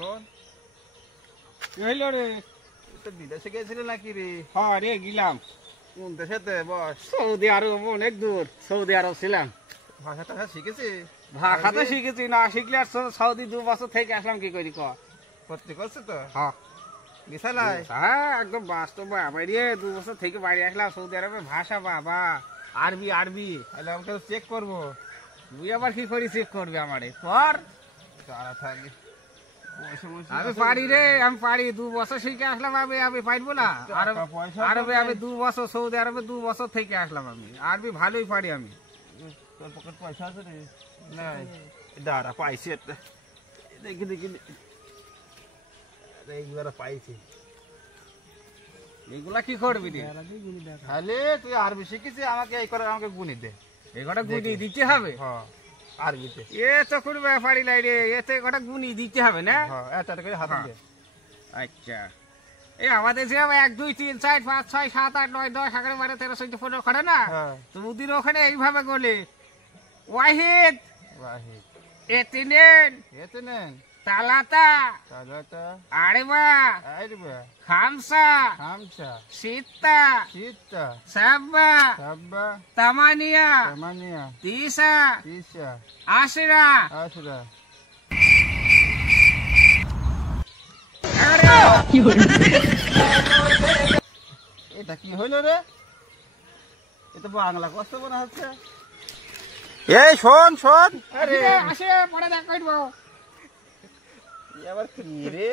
শোন কি হইল রে? তো বিদেশে গেছিলি নাকি রে? হ্যাঁ রে গেলাম কোন দেশেতে বস? সৌদি আরব, অনেক দূর সৌদি আরব ছিলাম। ভাষা টাষা শিখেছি? ভাষা তো শিখেছি, না শিখলে আর সৌদি 2 বছর থেকে আসলাম কি করি ক? করতে করছে তো হ্যাঁ বিশালাই হ্যাঁ একদম বাস্তব বাবা রে, 2 বছর থেকে বাড়ি আসলাম। সৌদি আরবে ভাষা বাবা আরবি আরবি। তাহলে আমাকে চেক করবো। তুই আবার কি করি চেক করবি আমারে? কর। তারা থাকবে আমি পারি রে, আমি পারি। 2 বছর শিখে আসলাম আমি, আমি পারবো না? আরবে আমি 2 বছর, সৌদি আরবে 2 বছর থেকে আসলাম আমি। আরবি ভালোই পারি আমি। তোর পকেট পয়সা আছে রে? নাই। দাঁড়া পাইছি একটা, দেখি দেখি এইবার পাইছি। এগুলা কি করবি রে? তাহলে তুই আরবি শিখেছিস, আমাকে এই করে আমাকে গুনি দে। এগুলা গুনি দিতে হবে? হ্যাঁ আরবিতে। এ তো কোনো ব্যাপারই নাই রে, এতে কটা গুনি দিতে হবে না? হ্যাঁ একটা করে হাতে দে। আচ্ছা এই আমাদের যে 1 2 3 4 5 6 7 8 9 10 11 12 13 14 15 করে না, হ্যাঁ তো ওদের ওখানে এইভাবে বলে ওয়াহিদ ওয়াহিদ এতিনেন এতনেন তালাতা তালাতা আরবা আরবা খামসা খামসা সিত্তা সিত্তা সাব্বা সাব্বা তামানিয়া তামানিয়া তিসা তিসা আশরা। আশরা। এটা কি হইল রে? এটা বাংলা কষ্ট মনে হচ্ছে। এই শোন শোন, আরে আসে পরে দেখ কইবো। আবার কি রে?